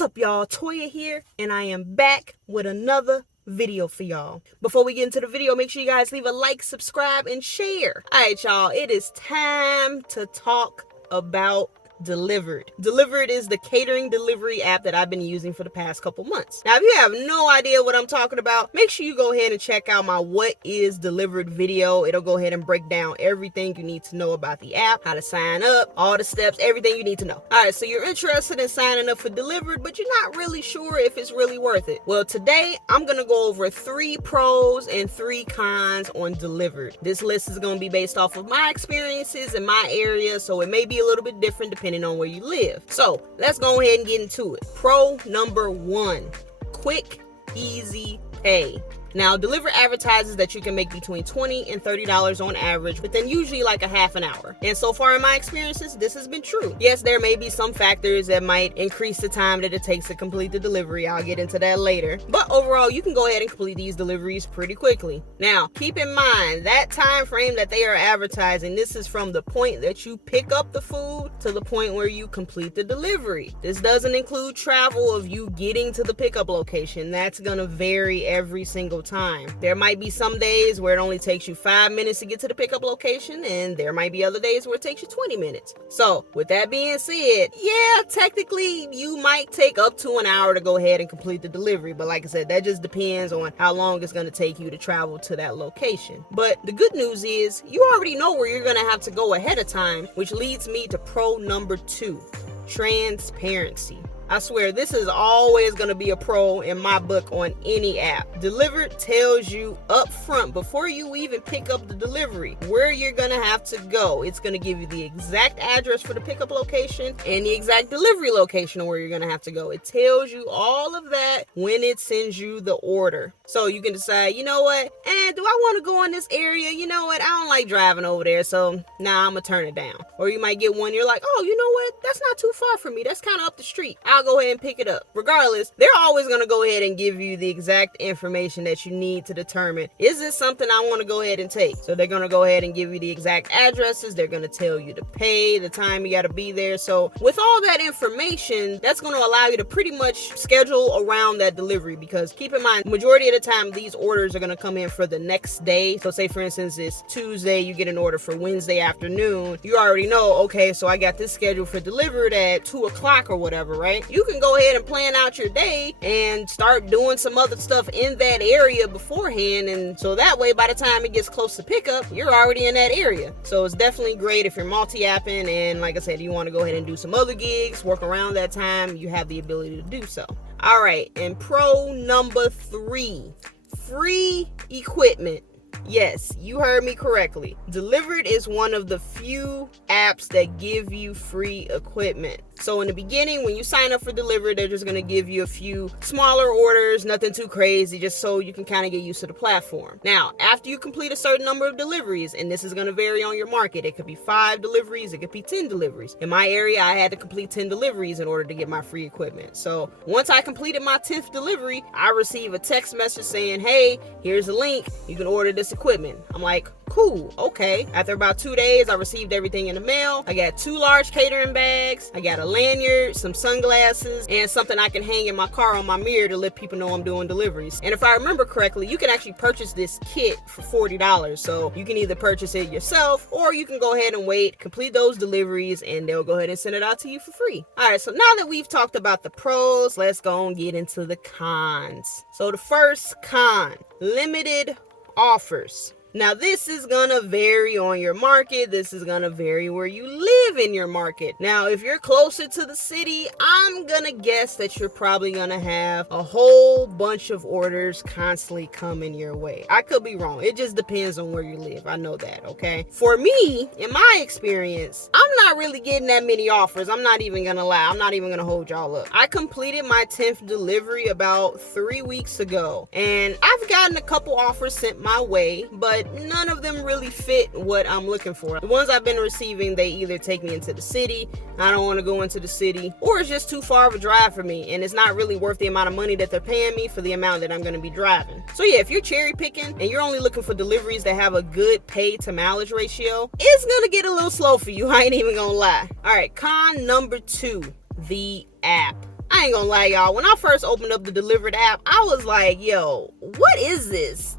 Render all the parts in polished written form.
What's up, y'all? Toya here, and I am back with another video for y'all. Before we get into the video, make sure you guys leave a like, subscribe, and share. All right, y'all, it is time to talk about Dlivrd. Dlivrd is the catering delivery app that I've been using for the past couple months. Now, if you have no idea what I'm talking about, make sure you go ahead and check out my What is Dlivrd video. It'll go ahead and break down everything you need to know about the app, how to sign up, all the steps, everything you need to know. All right, so you're interested in signing up for Dlivrd, but you're not really sure if it's really worth it. Well, today I'm gonna go over 3 pros and 3 cons on Dlivrd. This list is gonna be based off of my experiences in my area, so it may be a little bit different depending on where you live. So let's go ahead and get into it. Pro number 1, quick, easy pay. Now, Dlivrd advertises that you can make between $20 and $30 on average within usually like a half an hour. And so far in my experiences, this has been true. Yes, there may be some factors that might increase the time that it takes to complete the delivery. I'll get into that later. But overall, you can go ahead and complete these deliveries pretty quickly. Now, keep in mind that time frame that they are advertising, this is from the point that you pick up the food to the point where you complete the delivery. This doesn't include travel of you getting to the pickup location. That's gonna vary every single time. There might be some days where it only takes you 5 minutes to get to the pickup location, and there might be other days where it takes you 20 minutes. So with that being said, yeah, technically you might take up to an hour to go ahead and complete the delivery, but like I said, that just depends on how long it's going to take you to travel to that location. But the good news is you already know where you're going to have to go ahead of time, which leads me to pro number 2, transparency. I swear, this is always going to be a pro in my book on any app. Dlivrd tells you up front, before you even pick up the delivery, where you're going to have to go. It's going to give you the exact address for the pickup location and the exact delivery location of where you're going to have to go. It tells you all of that when it sends you the order. So you can decide, you know what, do I want to go in this area? You know what, I don't like driving over there, so nah, I'm going to turn it down. Or you might get one, you're like, oh, you know what, that's not too far from me. That's kind of up the street. I'll go ahead and pick it up. Regardless, they're always going to go ahead and give you the exact information that you need to determine, is this something I want to go ahead and take? So they're going to go ahead and give you the exact addresses. They're going to tell you to pay, the time you got to be there. So with all that information, that's going to allow you to pretty much schedule around that delivery, because keep in mind, majority of the time, these orders are going to come in for the next day. So say for instance, it's Tuesday, you get an order for Wednesday afternoon. You already know, okay, so I got this scheduled for delivered at 2 o'clock or whatever, right? You can go ahead and plan out your day and start doing some other stuff in that area beforehand, and so that way by the time it gets close to pickup, you're already in that area. So it's definitely great if you're multi-apping, and like I said, you want to go ahead and do some other gigs, work around that time, you have the ability to do so. All right, and pro number 3, free equipment. Yes, you heard me correctly. Dlivrd is one of the few apps that give you free equipment. So in the beginning, when you sign up for Dlivrd, they're just going to give you a few smaller orders, nothing too crazy, just so you can kind of get used to the platform. Now, after you complete a certain number of deliveries, and this is going to vary on your market, it could be 5 deliveries, it could be 10 deliveries. In my area, I had to complete 10 deliveries in order to get my free equipment. So once I completed my 10th delivery, I received a text message saying, hey, here's a link, you can order this equipment. I'm like, cool, okay. After about 2 days, I received everything in the mail. I got 2 large catering bags, I got a lanyard, some sunglasses, and something I can hang in my car on my mirror to let people know I'm doing deliveries. And if I remember correctly, you can actually purchase this kit for $40. So you can either purchase it yourself, or you can go ahead and wait, complete those deliveries, and they'll go ahead and send it out to you for free. All right, so now that we've talked about the pros, let's go and get into the cons. So the first con, limited offers. Now, this is gonna vary on your market. This is gonna vary where you live in your market. Now, if you're closer to the city, I'm gonna guess that you're probably gonna have a whole bunch of orders constantly coming your way. I could be wrong. It just depends on where you live. I know that, okay? For me, in my experience, I'm not really getting that many offers. I'm not even gonna lie. I'm not even gonna hold y'all up. I completed my 10th delivery about 3 weeks ago, and I've gotten a couple offers sent my way, but none of them really fit what I'm looking for. The ones I've been receiving, they either take me into the city, I don't want to go into the city, or it's just too far of a drive for me, and it's not really worth the amount of money that they're paying me for the amount that I'm going to be driving. So yeah, if you're cherry picking and you're only looking for deliveries that have a good pay to mileage ratio, it's going to get a little slow for you. I ain't even going to lie. All right, con number 2, the app. I ain't gonna lie, y'all. When I first opened up the Dlivrd app, I was like, yo, what is this?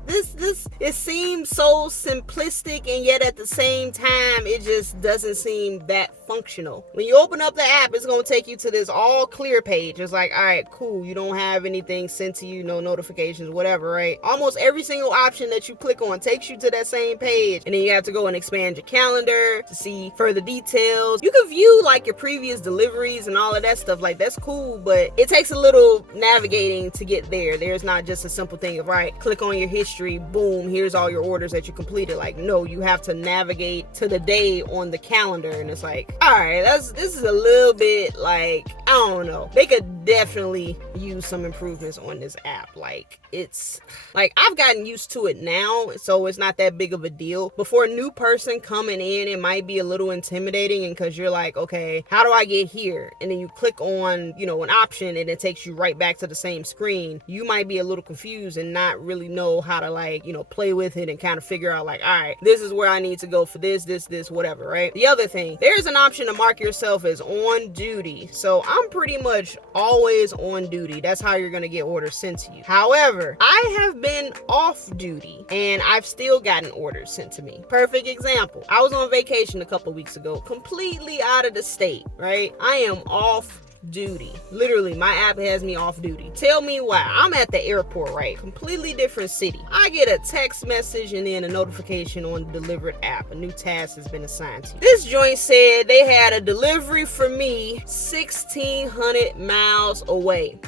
It seems so simplistic, and yet at the same time, it just doesn't seem that functional. When you open up the app, it's gonna take you to this all clear page. It's like, all right, cool. You don't have anything sent to you, no notifications, whatever, right? Almost every single option that you click on takes you to that same page, and then you have to go and expand your calendar to see further details. You can view like your previous deliveries and all of that stuff. Like, that's cool, but it takes a little navigating to get there. There's not just a simple thing of, right, click on your history, boom, here's all your orders that you completed. Like, no, you have to navigate to the day on the calendar, and it's like, all right, this is a little bit like, I don't know. They could definitely use some improvements on this app. Like, it's like, I've gotten used to it now, so it's not that big of a deal. But for a new person coming in, it might be a little intimidating, and because you're like, okay, how do I get here? And then you click on, you know, an option and it takes you right back to the same screen. You might be a little confused and not really know how to, like, you know, play with it and kind of figure out, like, all right, this is where I need to go for this, whatever, right? The other thing, there's an option to mark yourself as on duty. So I'm pretty much always on duty. That's how you're gonna get orders sent to you. However, I have been off duty and I've still gotten orders sent to me. Perfect example. I was on vacation a couple weeks ago, completely out of the state, right? I am off duty. Literally, my app has me off duty. Tell me why. I'm at the airport, right? Completely different city. I get a text message and then a notification on the Dlivrd app. A new task has been assigned to you. This joint said they had a delivery for me 1,600 miles away.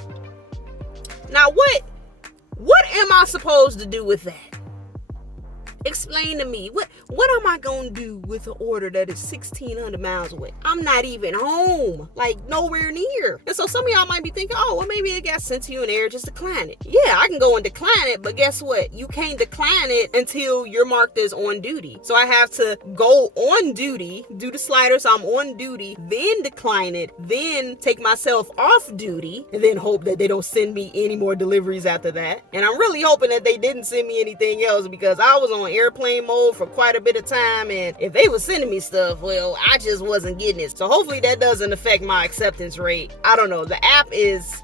Now, what am I supposed to do with that? Explain to me. What am I gonna do with an order that is 1,600 miles away? I'm not even home, like nowhere near. And so some of y'all might be thinking, oh, well, maybe it got sent to you in the air, just decline it. Yeah, I can go and decline it, but guess what? You can't decline it until you're marked as on duty. So I have to go on duty, do the slider so I'm on duty, then decline it, then take myself off duty, and then hope that they don't send me any more deliveries after that. And I'm really hoping that they didn't send me anything else, because I was on airplane mode for quite a bit of time, and if they were sending me stuff, well, I just wasn't getting it. So hopefully that doesn't affect my acceptance rate. I don't know. The app is...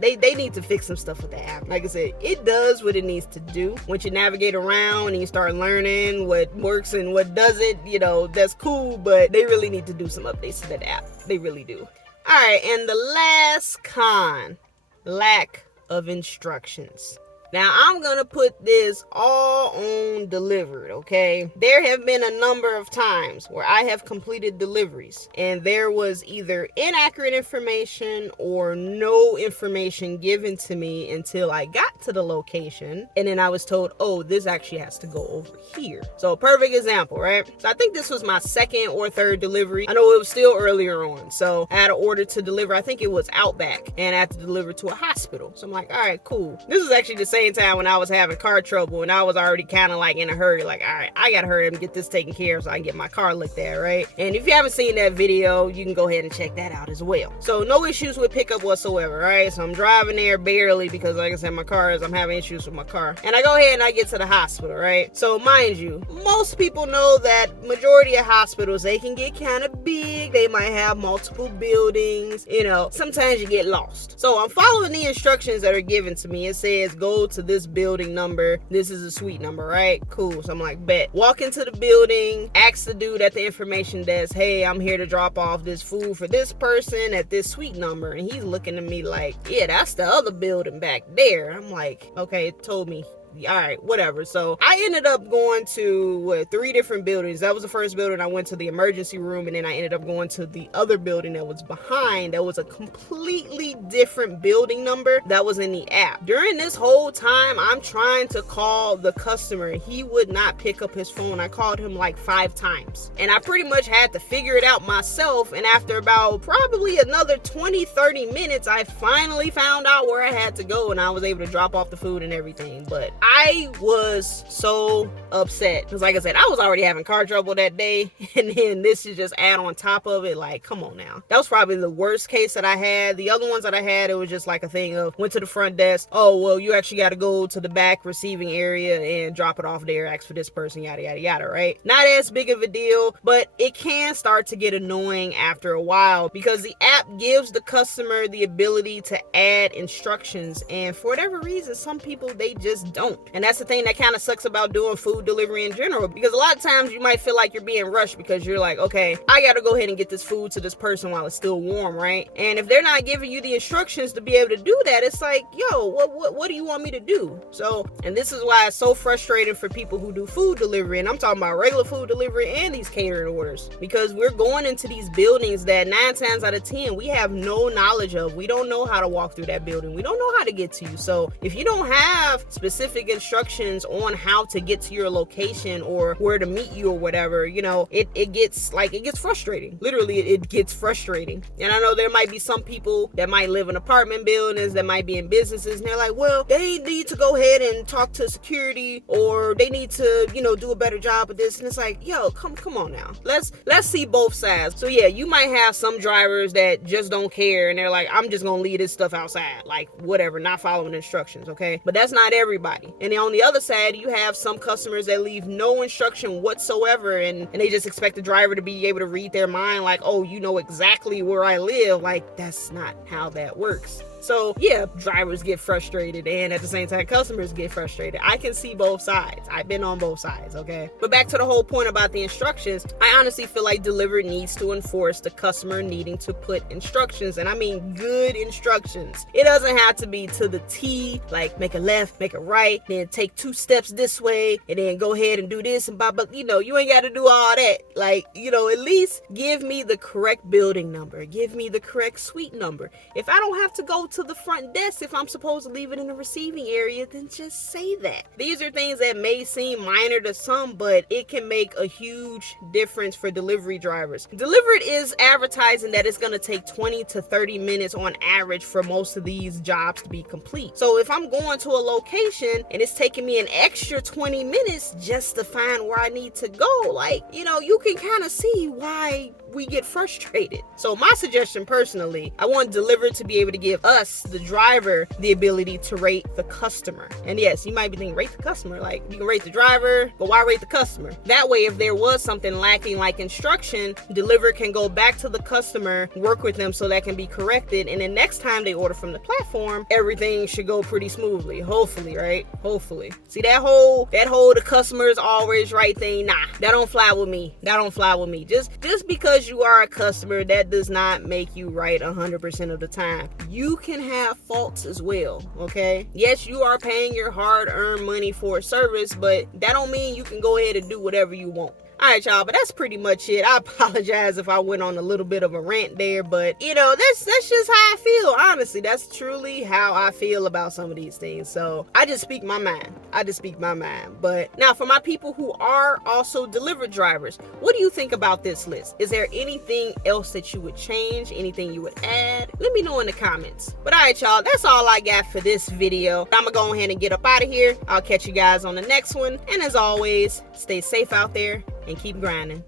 They need to fix some stuff with the app. Like I said, it does what it needs to do. Once you navigate around and you start learning what works and what doesn't, you know, that's cool, but they really need to do some updates to that app. They really do. All right, and the last con, lack of instructions. Now, I'm going to put this all on Dlivrd, okay? There have been a number of times where I have completed deliveries and there was either inaccurate information or no information given to me until I got to the location, and then I was told, oh, this actually has to go over here. So, perfect example, right? So, I think this was my second or third delivery. I know it was still earlier on. So, I had an order to deliver. I think it was Outback, and I had to deliver to a hospital. So, I'm like, all right, cool. This is actually the same time when I was having car trouble and I was already kind of like in a hurry, like, all right, I gotta hurry up and get this taken care of so I can get my car looked at, right? And if you haven't seen that video, you can go ahead and check that out as well. So no issues with pickup whatsoever, right? So I'm driving there barely because, like I said, I'm having issues with my car. And I go ahead and I get to the hospital, right? So mind you, most people know that majority of hospitals, they can get kind of big. They might have multiple buildings, you know, sometimes you get lost. So I'm following the instructions that are given to me. It says go to this building number. This is a suite number, right? Cool. So I'm like, bet. Walk into the building, ask the dude at the information desk, hey, I'm here to drop off this food for this person at this suite number. And he's looking at me like, yeah, that's the other building back there. I'm like, okay, it told me. All right, whatever. So I ended up going to 3 different buildings. That was the first building. I went to the emergency room, and then I ended up going to the other building that was behind. That was a completely different building number that was in the app. During this whole time, I'm trying to call the customer. He would not pick up his phone. I called him like 5 times, and I pretty much had to figure it out myself. And after about probably another 20-30 minutes, I finally found out where I had to go, and I was able to drop off the food and everything. But I was so upset because, like I said, I was already having car trouble that day, and then this is just add on top of it. Like, come on now. That was probably the worst case that I had. The other ones that I had, it was just like a thing of went to the front desk. Oh, well, you actually got to go to the back receiving area and drop it off there. Ask for this person, yada yada yada. Right? Not as big of a deal, but it can start to get annoying after a while because the app gives the customer the ability to add instructions, and for whatever reason, some people, they just don't. And that's the thing that kind of sucks about doing food delivery in general, because a lot of times you might feel like you're being rushed because you're like, okay, I gotta go ahead and get this food to this person while it's still warm, right? And if they're not giving you the instructions to be able to do that, it's like, yo, what do you want me to do? So, and this is why it's so frustrating for people who do food delivery, and I'm talking about regular food delivery and these catering orders, because we're going into these buildings that 9 times out of 10 we have no knowledge of. We don't know how to walk through that building. We don't know how to get to you. So if you don't have specific instructions on how to get to your location or where to meet you or whatever, you know, it gets frustrating. Literally, it gets frustrating. And I know there might be some people that might live in apartment buildings, that might be in businesses, and they're like, well, they need to go ahead and talk to security, or they need to, you know, do a better job of this. And it's like, yo, come on now. Let's see both sides. So yeah, you might have some drivers that just don't care and they're like, I'm just gonna leave this stuff outside, like whatever, not following instructions, okay? But that's not everybody. And then on the other side, you have some customers that leave no instruction whatsoever, and they just expect the driver to be able to read their mind, like, oh, you know exactly where I live. Like, that's not how that works. So yeah, drivers get frustrated, and at the same time, customers get frustrated. I can see both sides. I've been on both sides, okay? But back to the whole point about the instructions, I honestly feel like Dlivrd needs to enforce the customer needing to put instructions, and I mean good instructions. It doesn't have to be to the T, like make a left, make a right, then take 2 steps this way, and then go ahead and do this and blah, blah. You know, you ain't got to do all that. Like, you know, at least give me the correct building number. Give me the correct suite number. If I don't have to go to the front desk, if I'm supposed to leave it in the receiving area, then just say that. These are things that may seem minor to some, but it can make a huge difference for delivery drivers. Dlivrd is advertising that it's going to take 20 to 30 minutes on average for most of these jobs to be complete. So if I'm going to a location and it's taking me an extra 20 minutes just to find where I need to go, like, you know, you can kind of see why we get frustrated. So my suggestion personally, I want Dlivrd to be able to give us, the driver, the ability to rate the customer. And yes, you might be thinking, rate the customer, like you can rate the driver, but why rate the customer? That way, if there was something lacking like instruction, Dlivrd can go back to the customer, work with them so that can be corrected, and then next time they order from the platform, everything should go pretty smoothly. Hopefully, right? Hopefully. See, that whole the customer is always right thing, nah, that don't fly with me. That don't fly with me. Just because you are a customer, that does not make you right 100% of the time. You can have faults as well, okay? Yes, you are paying your hard-earned money for a service, but that don't mean you can go ahead and do whatever you want. All right, y'all, but that's pretty much it. I apologize if I went on a little bit of a rant there, but, you know, that's just how I feel. Honestly, that's truly how I feel about some of these things. So I just speak my mind. But now, for my people who are also Dlivrd drivers, what do you think about this list? Is there anything else that you would change? Anything you would add? Let me know in the comments. But all right, y'all, that's all I got for this video. I'm gonna go ahead and get up out of here. I'll catch you guys on the next one. And as always, stay safe out there and keep grinding.